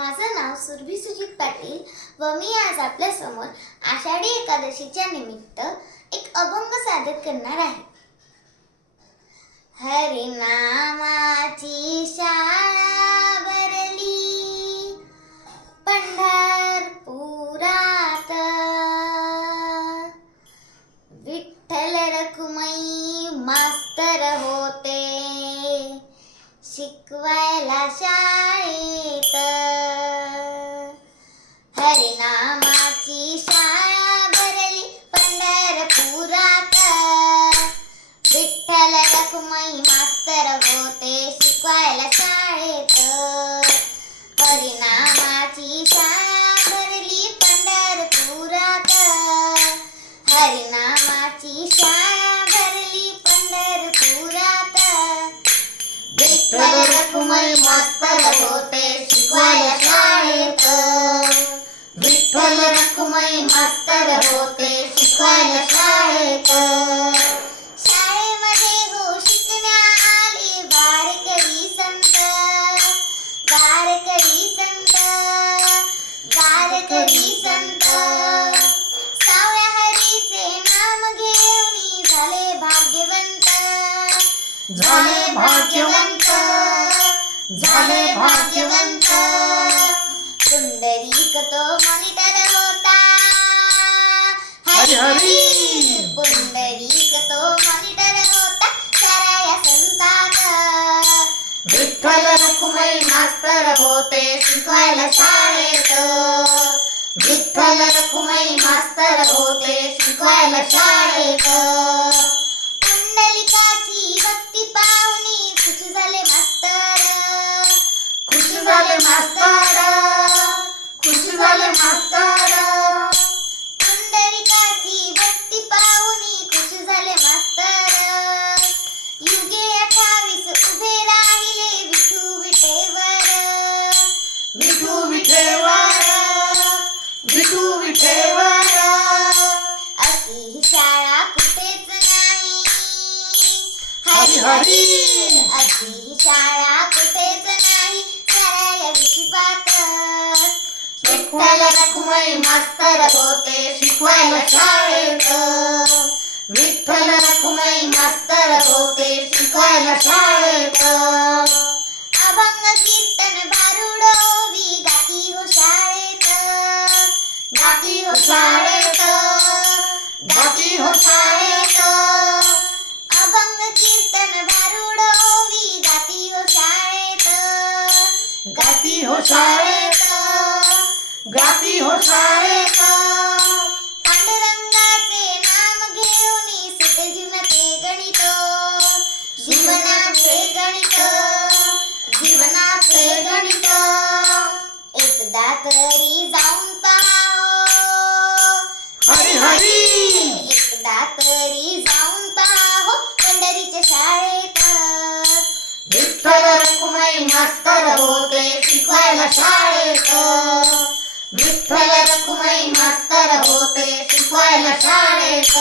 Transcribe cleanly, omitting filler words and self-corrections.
माझं नाव सुरभी सुजित पाटील व मी आज आपल्या समोर आषाढी एकादशीच्या निमित्त एक अभंग सादर करणार आहे. हरिनामाची शाळा भरली पंढरपुरात, विठ्ठल रखुमाई मास्तर होते शिकवायला शाळेत. हरिनामाची शाळा भरली पंढरपुरात, विठ्ठल रखुमाई मास्तर होते शिकवायला शाळेत. हरिनामाची शाळा भरली पंढरपुरात, हरिनामाची शाळा भरली पंढरपुरात, विठ्ठल रखुमाई मास्तर होते शिकवायला शाळेत. विठ्ठल रखुमाई मास्तर होते शिकवायला शाळेत. शाळेमध्ये हो शिकण्या आले वारकरी संत, वारकरी संत, वारकरी संत. सावळ्या हरीचे नाम घेऊन झाले भाग्यवंत, झाले भाग्यवंत, झाले भाग्यवंत. पुंडरीक तो मॉनिटर होता, हरी हरी. पुंडरीक तो मॉनिटर होता साऱ्या संतात, विठ्ठल रखुमाई मास्तर होते शिकवायला शाळेत. विठ्ठल रखुमाई मास्तर होते शिकवायला शाळेत. पुंडलिकाची भक्ती पाहुनी खुश झाले मास्तर, खुश झाले मास्तर, खुश झाले मास्तर. पुंडलिकाची भक्ती पाहुनी खुश झाले मास्तर. युगे 28 उभे राहिले विठू विठेवर, विठू विठेवर, विठू विठेवर. अशी ही शाळा कुठेच नाही, हरी हरी. अशी ही शाळा कुठेच नाही साऱ्या या विश्वात. विठ्ठल रखुमाई मास्तर होते शिकवायला शाळेत. विठ्ठल रखुमाई मास्तर होते शिकवायला शाळेत. अभंग कीर्तन भारुड ओवी गाती हो शाळेत, गाती हो शाळेत, गाती हो शाळेत. अभंग कीर्तन भारुड ओवी गाती हो शाळेत, गाती हो शाळेत, गाती हो शाळेत. पांडुरंगाचे नाम घेऊन सुटे जीवनाचे गणित, जीवनाचे गणित, जीवनाचे गणित. एकदा तरी जाऊन पाहो, हरी हरी. एकदा तरी जाऊन पाहो पंढरीच्या शाळेत. विठ्ठल रखुमाई मास्तर होते शिकवायला शाळेत. विठ्ठल रखुमाई मास्तर होते शिकवायला शाळेत.